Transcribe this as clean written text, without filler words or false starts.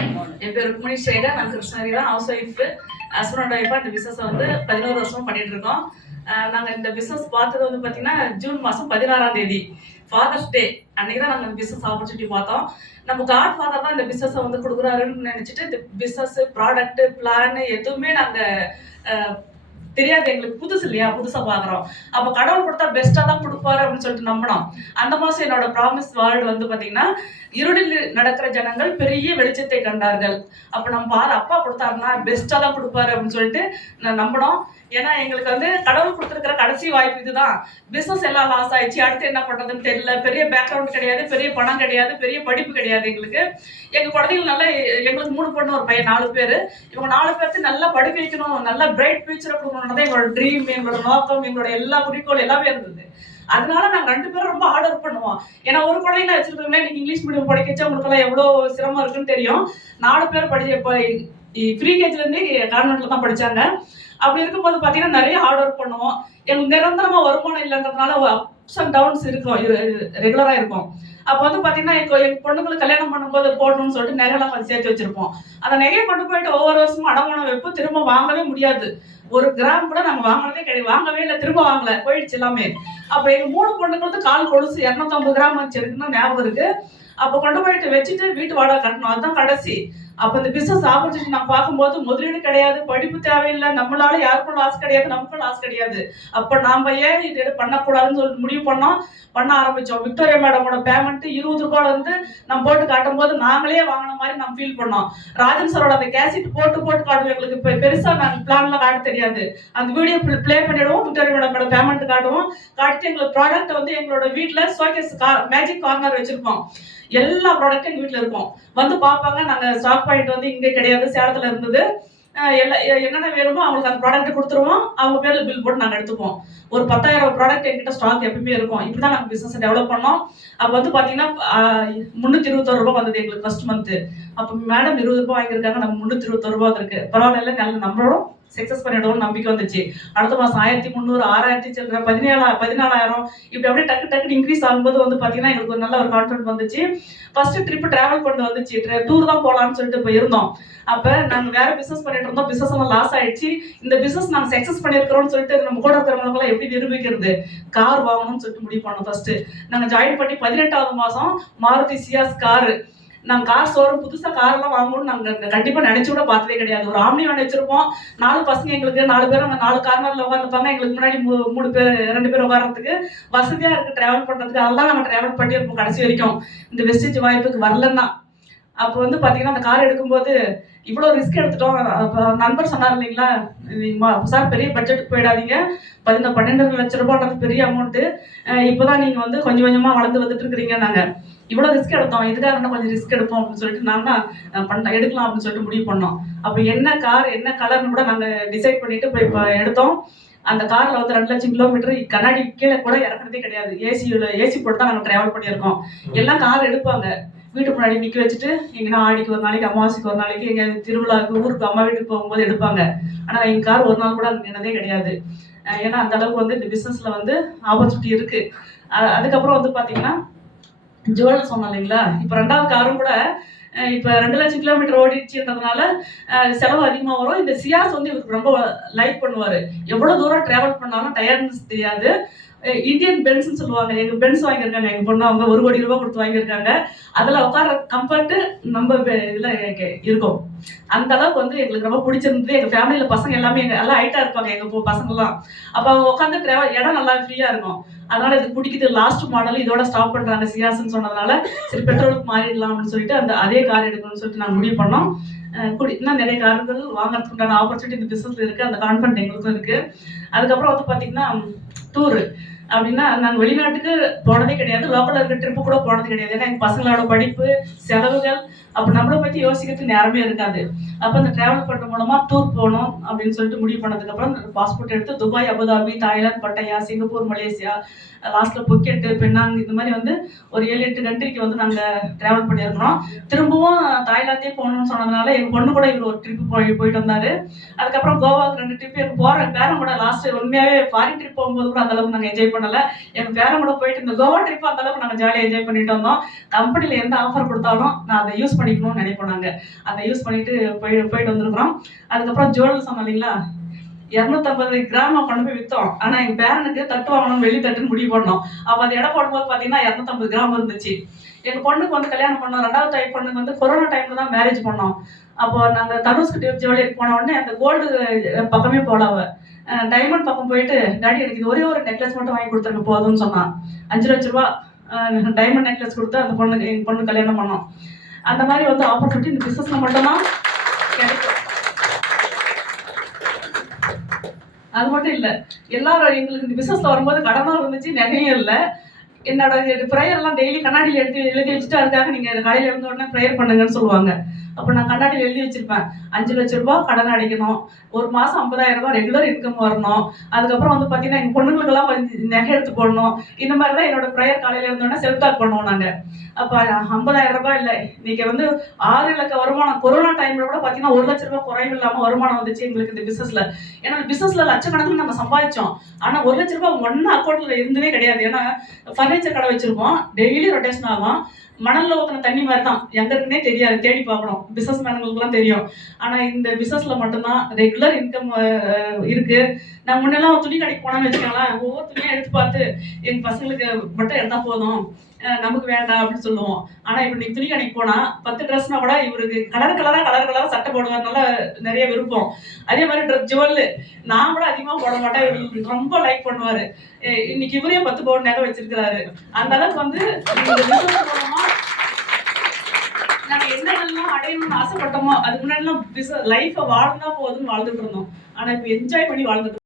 என் பேர் ருக்மணி ஸ்ரேகர். நான் கிருஷ்ணகிரி தான் ஹவுஸ் ஒய்ஃபு. ஹஸ்பண்ட் ஒய்ஃபாக இந்த பிஸ்னஸ் வந்து 11 வருஷம் பண்ணிட்டு இருக்கோம். நாங்கள் இந்த பிஸ்னஸ் பார்த்தது வந்து பார்த்தீங்கன்னா ஜூன் மாதம் 16ஆம் தேதி ஃபாதர்ஸ் டே அன்னைக்கு தான் நாங்கள் இந்த பிஸ்னஸ் ஆப்பர்ச்சுனிட்டி பார்த்தோம். நம்ம காட் ஃபாதர் தான் இந்த பிஸ்னஸை வந்து கொடுக்குறாருன்னு நினச்சிட்டு இந்த பிஸ்னஸ் ப்ராடக்ட் பிளான் எதுவுமே நாங்கள் தெரியாது, எங்களுக்கு புதுசு இல்லையா, புதுசாக பார்க்குறோம். அப்போ கடவுள் கொடுத்தா பெஸ்ட்டாக தான் கொடுப்பாரு அப்படின்னு சொல்லிட்டு நம்பினோம். அந்த மாதம் என்னோட ப்ராமிஸ் வேர்டு வந்து பார்த்தீங்கன்னா, இருளில் நடக்கிற ஜனங்கள் பெரிய வெளிச்சத்தை கண்டார்கள். அப்போ நம்ம அப்பா கொடுத்தாருன்னா பெஸ்ட்டாக தான் கொடுப்பாரு அப்படின்னு சொல்லிட்டு நான் நம்பினோம். ஏன்னா எங்களுக்கு வந்து கடவுள் கொடுத்துருக்கிற கடைசி வாய்ப்பு இதுதான். பிஸ்னஸ் எல்லாம் லாஸ் ஆயிடுச்சு, அடுத்து என்ன பண்ணுறதுன்னு தெரியல. பெரிய பேக்ரவுண்ட் கிடையாது, பெரிய பணம் கிடையாது, பெரிய படிப்பு கிடையாது எங்களுக்கு. எங்கள் குழந்தைகள் நல்லா, எங்களுக்கு 3 பொண்ணு ஒரு பையன், 4 பேர். இவங்க 4 பேர்த்து நல்லா படிக்க வைக்கணும், நல்லா பிரைட் ஃபியூச்சரை கொடுக்கணும்னு எங்களோட ட்ரீம், எங்களோட நோக்கம், எங்களோட எல்லா குறிக்கோள் எல்லாமே இருந்தது. அதனால நாங்கள் 2 பேரும் ரொம்ப ஹார்ட் ஒர்க் பண்ணுவோம். ஏன்னா ஒரு குழந்தைங்க வச்சிருக்கோம்னா இன்னைக்கு இங்கிலீஷ் மீடியம் படிக்க வச்சா உங்களுக்கெல்லாம் எவ்வளோ சிரமம் இருக்குன்னு தெரியும். 4 பேர் இப்போ ப்ரீ கேஜிலேருந்தே கான்வென்ட்ல தான் படித்தாங்க. அப்படி இருக்கும்போது பார்த்தீங்கன்னா நிறைய ஹார்ட் ஒர்க் பண்ணுவோம். எங்களுக்கு நிரந்தரமாக வருமானம் இல்லைன்றதுனால அப்ஸ் அண்ட் டவுன்ஸ் இருக்கும், ரெகுலராக இருக்கும். அப்போ வந்து பார்த்தீங்கன்னா எங்கள் பொண்ணுங்களுக்கு கல்யாணம் பண்ணும்போது போடணும்னு சொல்லிட்டு நகைலாம் சேர்த்து வச்சிருப்போம். அந்த நகையை கொண்டு போயிட்டு ஒவ்வொரு வருஷமும் அடமானம் வைப்போம், திரும்ப வாங்கவே முடியாது. 1 கிராம் கூட நாங்கள் வாங்கினதே கிடையாது, வாங்கவே இல்லை, திரும்ப வாங்கலை, போயிடுச்சு எல்லாமே. அப்போ எங்கள் 3 பொண்ணுங்களுக்கு கால் கொலுசு 250 கிராம் வச்சிருக்குன்னு ஞாபகம் இருக்கு. அப்போ கொண்டு போயிட்டு வச்சுட்டு வீட்டு வாடகை கட்டணும், அதுதான் கடைசி. அப்போ இந்த பிசினஸ் ஆப்பர்ச்சுனிட்டி நான் பார்க்கும்போது முதலீடு கிடையாது, படிப்பு தேவையில்லை, நம்மளால யாருக்கும் லாஸ் கிடையாது, நமக்கும் லாஸ் கிடையாது. அப்போ நாம ஏன் இது பண்ணக்கூடாதுன்னு சொல்லிட்டு முடிவு பண்ண ஆரம்பிச்சோம். விக்டோரியா மேடமோட பேமெண்ட் 20 ரூபாயில இருந்து நம்ம போட்டு காட்டும் போது நாங்களே வாங்கின மாதிரி நம்ம ஃபீல் பண்ணோம். ராஜன் சாரோட அந்த கேசட் போட்டு காட்டுவோம். எங்களுக்கு இப்போ பெருசா நாங்கள் பிளான்லாம் காட்ட தெரியாது. அந்த வீடியோ பிளே பண்ணிடுவோம், விக்டோரியா மேடமோட பேமெண்ட் காட்டுவோம். காட்டிட்டு எங்களுக்கு ப்ராடக்ட் வந்து எங்களோட வீட்டில் ஷோகேஸ் மேஜிக் கார்னர் வச்சிருக்கோம். எல்லா ப்ராடக்ட்டும் எங்கள் வீட்டில் இருக்கும். வந்து பார்ப்பாங்க. நாங்கள் ஸ்டாக் பாயிண்ட் வந்து இங்கே கிடையாது, சேலத்தில் இருந்தது. என்னென்ன வேணுமோ அவங்களுக்கு அந்த ப்ராடக்ட் கொடுத்துருவோம். அவங்க பேரில் பில் போட்டு நாங்கள் எடுத்துப்போம். ஒரு 10,000 ப்ராடக்ட் எங்கிட்ட ஸ்டாக் எப்பவுமே இருக்கும். இப்படி தான் நாங்கள் பிஸ்னஸ் டெவலப் பண்ணோம். அப்போ வந்து பார்த்தீங்கன்னா 321 ரூபா வந்தது எங்களுக்கு ஃபர்ஸ்ட் மந்த்து. அப்போ மேடம் 20 ரூபா வாங்கியிருக்காங்க, நம்ம 321 ரூபா வந்துருக்கு, பரவாயில்ல, நல்ல நம்மளோட சக்ஸஸ் பண்ணிடுவோம்னு நம்பிக்கை வந்துச்சு. அடுத்த மாதம் 1300, 6000 சில்லற, 14,000 இப்படி அப்படியே டக்கு இன்க்ரீஸ் ஆகும்போது வந்து பார்த்தீங்கன்னா எங்களுக்கு ஒரு நல்ல ஒரு கான்ஃபிடன்ட் வந்துச்சு. ஃபர்ஸ்ட் ட்ரிப் டிராவல் பண்ணி வந்துச்சு, டூர் தான் போகலான்னு சொல்லிட்டு இப்போ இருந்தோம். அப்போ நாங்கள் வேற பிஸ்னஸ் பண்ணிட்டு இருந்தோம், பிஸ்னஸ் எல்லாம் லாஸ் ஆயிடுச்சு. இந்த பிஸ்னஸ் நாங்கள் சக்ஸஸ் பண்ணியிருக்கிறோம்னு சொல்லிட்டு நம்ம கூட இருக்கிறவங்களுக்கெல்லாம் எப்படி நிரூபிக்கிறது, கார் வாங்கணும்னு சொல்லிட்டு முடிவு பண்ணோம். ஃபர்ஸ்ட் நாங்கள் ஜாயின் பண்ணி 18வது மாதம் மாருதி சியாஸ் காரு, நாங்கள் கார் ஷோரூம் புதுசாக காரெல்லாம் வாங்கணும்னு நாங்கள் கண்டிப்பாக நினச்சி கூட பார்த்ததே கிடையாது. ஒரு ஆம்னி வேன் வச்சிருப்போம், 4 பசங்க, எங்களுக்கு 4 பேர் அங்கே 4 கார்னரில் உட்காந்துப்பாங்க. எங்களுக்கு முன்னாடி 3 பேர் 2 பேர் உட்காரத்துக்கு வசதியாக இருக்குது ட்ராவல் பண்ணுறதுக்கு. அதெல்லாம் நாங்கள் ட்ராவல் பண்ணியிருப்போம் கடைசி வரைக்கும், இந்த வெஸ்டேஜ் வாய்ப்புக்கு வரலன்னா. அப்போ வந்து பார்த்தீங்கன்னா அந்த கார் எடுக்கும்போது இவ்வளோ ரிஸ்க் எடுத்துட்டோம். அப்போ நண்பர் சொன்னார் இல்லைங்களா, சார் பெரிய பட்ஜெட்டுக்கு போயிடாதீங்க, 12 லட்சம் ரூபான்றது பெரிய அமௌண்ட்டு, இப்போ தான் நீங்கள் வந்து கொஞ்சம் கொஞ்சமாக வளர்ந்து வந்துட்டு இருக்கிறீங்க. நாங்கள் இவ்வளோ ரிஸ்க் எடுத்தோம், இதுக்காக கொஞ்சம் ரிஸ்க் எடுப்போம் அப்படின்னு சொல்லிட்டு நான் தான் எடுக்கலாம் அப்படின்னு சொல்லிட்டு முடிவு பண்ணோம். அப்போ என்ன கார் என்ன கலர்னு கூட நாங்கள் டிசைட் பண்ணிட்டு போய் இப்போ எடுத்தோம். அந்த காரில் வந்து 2 லட்சம் கிலோமீட்டர் கண்ணாடி கீழே கூட இறக்குறதே கிடையாது. ஏசி போட்டு தான் நாங்கள் ட்ராவல் பண்ணியிருக்கோம். எல்லாம் கார் எடுப்பாங்க, வீட்டு முன்னாடி நிற்க வச்சுட்டு எங்கன்னா ஆடிக்கு ஒரு நாளைக்கு, அமாவாசைக்கு ஒரு நாளைக்கு, எங்கள் திருவிழாவுக்கு ஊருக்கு அம்மா வீட்டுக்கு போகும்போது எடுப்பாங்க. ஆனால் எங்கள் கார் ஒரு நாள் கூட அங்கே நின்னதே கிடையாது. ஏன்னா அந்த அளவுக்கு வந்து இந்த பிஸ்னஸில் வந்து ஆப்பர்ச்சுனிட்டி இருக்குது. அதுக்கப்புறம் வந்து பார்த்தீங்கன்னா ஜுவல் சொன்னோம் இல்லைங்களா, இப்போ 2வது காரும் கூட இப்போ 2 லட்சம் கிலோமீட்டர் ஓடிடுச்சுன்றதுனால செலவு அதிகமாக வரும். இந்த சியாஸ் வந்து இவருக்கு ரொம்ப லைக் பண்ணுவார். எவ்வளோ தூரம் ட்ராவல் பண்ணாலும் டயர்னஸ் தெரியாது. இந்தியன் பென்ஸ்ன்னு சொல்லுவாங்க, எங்கள் பென்ஸ் வாங்கியிருக்காங்க எங்கள் பொண்ணு, அவங்க 1 கோடி ரூபா கொடுத்து வாங்கியிருக்காங்க. அதில் உட்கார கம்ஃபர்ட்டு நம்ம இதில் இருக்கும். அந்த அளவுக்கு வந்து எங்களுக்கு ரொம்ப பிடிச்சிருந்தது. எங்கள் ஃபேமிலியில் பசங்க எல்லாமே எல்லாம் ஹைட்டாக இருப்பாங்க எங்கள் பசங்கள்லாம். அப்போ அவங்க உட்காந்து இடம் நல்லா ஃப்ரீயாக இருக்கும். அதனால இது பிடிக்குது. லாஸ்ட் மாடல் இதோட ஸ்டாப் பண்ணுறாங்க சியாஸ்ன்னு சொன்னதுனால சரி பெட்ரோலுக்கு மாறிடலாம் அப்படின்னு சொல்லிட்டு அதே கார் எடுக்கணும்னு சொல்லிட்டு நாங்கள் முடிவு பண்ணோம். இன்னும் நிறைய கார்கள் வாங்குறதுக்கு உண்டான ஆப்பர்ச்சுனிட்டி இந்த பிஸ்னஸில் இருக்குது, அந்த கான்ஃபிடன்ட் எங்களுக்கும் இருக்குது. அதுக்கப்புறம் வந்து பார்த்தீங்கன்னா டூரு அப்படின்னா நாங்கள் வெளிநாட்டுக்கு போனதே கிடையாது, லோக்கலில் இருக்க ட்ரிப்பு கூட போனது கிடையாது. ஏன்னா எங்கள் பசங்களோட படிப்பு செலவுகள், அப்போ நம்மளை பற்றி யோசிக்கிறதுக்கு நேரமே இருக்காது. அப்போ அந்த ட்ராவல் பண்ணுற மூலமாக டூர் போகணும் அப்படின்னு சொல்லிட்டு முடிவு பண்ணதுக்கப்புறம் பாஸ்போர்ட் எடுத்து Dubai, Abu Dhabi, Thailand, Pattaya, Singapore, Malaysia, லாஸ்ட்டில் புக்கெட்டு பெண்ணாங் இந்த மாதிரி வந்து ஒரு 7-8 கண்ட்ரிக்கு வந்து நாங்கள் ட்ராவல் பண்ணியிருக்கிறோம். திரும்பவும் தாய்லாந்தே போகணும்னு சொன்னதுனால எங்கள் பொண்ணு கூட இவர் ஒரு ட்ரிப்பு போயிட்டு வந்தார். அதுக்கப்புறம் கோவாவுக்கு 2 ட்ரிப் எனக்கு போகிறேன் பேரன் கூட லாஸ்ட்டு உண்மையாகவே ஃபாரின் ட்ரிப் போகும்போது கூட அந்தளவுக்கு நாங்கள் என்ஜாய் பண்ணலை. எங்கள் பேரன் கூட போயிட்டு இந்த கோவா ட்ரிப் அந்தளவுக்கு நாங்கள் ஜாலியாக என்ஜாய் பண்ணிட்டு வந்தோம். கம்பெனியில் எந்த ஆஃபர் கொடுத்தாலும் நான் அதை யூஸ் பண்ணிக்கணும்னு நினைப்போம். நாங்கள் அதை யூஸ் பண்ணிட்டு போயிட்டு வந்திருக்கிறோம். அதுக்கப்புறம் ஜுவல் சொன்னோம் இல்லைங்களா, 250 கிராம் கொண்டு போய் விற்றோம். ஆனால் எங்கள் பேரனுக்கு தட்டு வாங்கணும், வெள்ளி தட்டுன்னு முடிவு பண்ணோம். அப்போ அது எடை போடும்போது பார்த்தீங்கன்னா 250 கிராம் இருந்துச்சு. எங்கள் பொண்ணுக்கு வந்து கல்யாணம் பண்ணோம். 2வது டைம் பொண்ணுக்கு வந்து கொரோனா டைமில் தான் மேரேஜ் பண்ணோம். அப்போ நாங்கள் தனுஷ்கிட்ட ஜுவல்லரி போன உடனே அந்த கோல்டு பக்கமே போகல. டைமண்ட் பக்கம் போயிட்டு, டாடி எனக்கு இது ஒரே ஒரு நெக்லஸ் மட்டும் வாங்கி கொடுத்துருங்க போதும்னு சொன்னான். 5 லட்ச ரூபா டைமண்ட் நெக்லஸ் கொடுத்து அந்த எங்கள் பொண்ணு கல்யாணம் பண்ணோம். அந்த மாதிரி வந்து ஆப்பர்ச்சுனிட்டி இந்த பிஸ்னஸில் மட்டும்தான் கிடைக்கும். அது மட்டும் இல்லை, எல்லாரும் எங்களுக்கு இந்த பிஸ்னஸில் வரும்போது கடனும் இருந்துச்சு, நகையும் இல்லை. என்னோட ப்ரேயர்லாம் டெய்லி கண்ணாடியில் எழுதி வச்சுட்டு அதுக்காக நீங்கள் கடையில் இருந்த உடனே ப்ரேயர் பண்ணுங்கன்னு சொல்லுவாங்க. அப்போ நான் கண்ணாடியில் எழுதி வச்சுருப்பேன், 5 லட்ச ரூபா கடன் அடைக்கணும், ஒரு மாதம் 50,000 ரூபா ரெகுலர் இன்கம் வரணும், அதுக்கப்புறம் வந்து பார்த்தீங்கன்னா எங்கள் பொண்ணுங்களுக்கெல்லாம் நகை எடுத்து போடணும். இந்த மாதிரி தான் என்னோட ப்ரேயர் காலையில் இருந்தோடனே செல்ஃப் டாக் பண்ணுவோம் நாங்கள். அப்போ 50,000 ரூபாய் இல்லை, இன்றைக்கி வந்து 6 இலக்க வருமானம். கொரோனா டைமில் கூட பார்த்தீங்கன்னா 1 லட்ச ரூபா குறைவு இல்லாமல் வருமானம் வந்துச்சு எங்களுக்கு இந்த பிஸ்னஸில். ஏன்னா பிஸ்னஸில் லட்சக்கணக்கில் நம்ம சம்பாதிச்சோம். ஆனால் 1 லட்ச ரூபா ஒன்றும் அக்கௌண்ட்டில் இருந்ததே கிடையாது. ஏன்னா ஃபர்னிச்சர் கடை வச்சுருப்போம், டெய்லி ரொட்டேஷன் ஆகும். மணலில் ஊற்றின தண்ணி மாதிரி தான், எங்கே இருக்குன்னே தெரியாது, தேடி பார்க்கணும். பிஸ்னஸ் மேனுங்களுக்குலாம் தெரியும். ஆனால் இந்த பிஸ்னஸில் மட்டும்தான் ரெகுலர் இன்கம் இருக்குது. நான் முன்னெல்லாம் துணி கடைக்கு போனான்னு வச்சுக்கோங்களேன், ஒவ்வொரு துணியாக எடுத்து பார்த்து எங்கள் பசங்களுக்கு மட்டும் எடுத்தால் போதும், நமக்கு வேண்டாம் அப்படின்னு சொல்லுவோம். ஆனால் இப்போ நீங்கள் துணி கடைக்கு போனால் 10 ட்ரெஸ்னா கூட இவருக்கு கலர் கலராக சட்டை போடுவதனால நிறைய விருப்பம். அதே மாதிரி ஜுவல்லு நான் கூட அதிகமாக போட மாட்டேன், இவருக்கு ரொம்ப லைக் பண்ணுவார். இன்னைக்கு இவரே 10 பவுன் நகை வச்சிருக்கிறாரு. அந்த அளவுக்கு வந்து இந்த பிஸ்னஸ் மூலமாக நாங்கள் என்னென்னலாம் அடையணும்னு ஆசைப்பட்டோமோ அதுக்கு முன்னாடிலாம் லைஃப்பை வாழ்ந்தா போதும்னு வாழ்ந்துட்டு இருந்தோம். ஆனால் இப்போ என்ஜாய் பண்ணி வாழ்ந்துட்டு